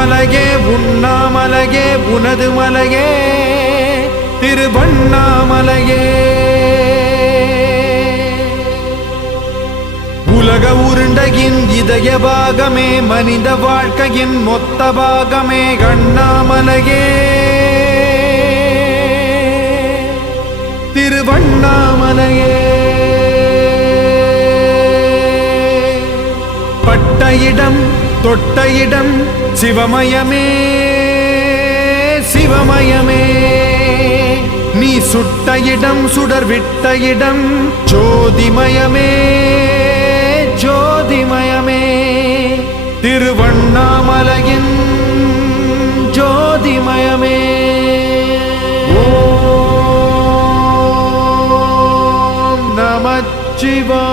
மலையே உண்ணாமலையே உனது மலையே திருவண்ணாமலையே. உலக உருண்டையின் இதய பாகமே மனித வாழ்க்கையின் மொத்த பாகமே அண்ணாமலையே திருவண்ணாமலையே. பட்ட இடம் தொட்ட இடம் சிவமயமே சிவமயமே. நீ சுட்ட இடம் சுடர் விட்ட இடம் ஜோதிமயமே ஜோதிமயமே. திருவண்ணாமலையின் ஜோதிமயமே. ஓம் நமச்சிவாய.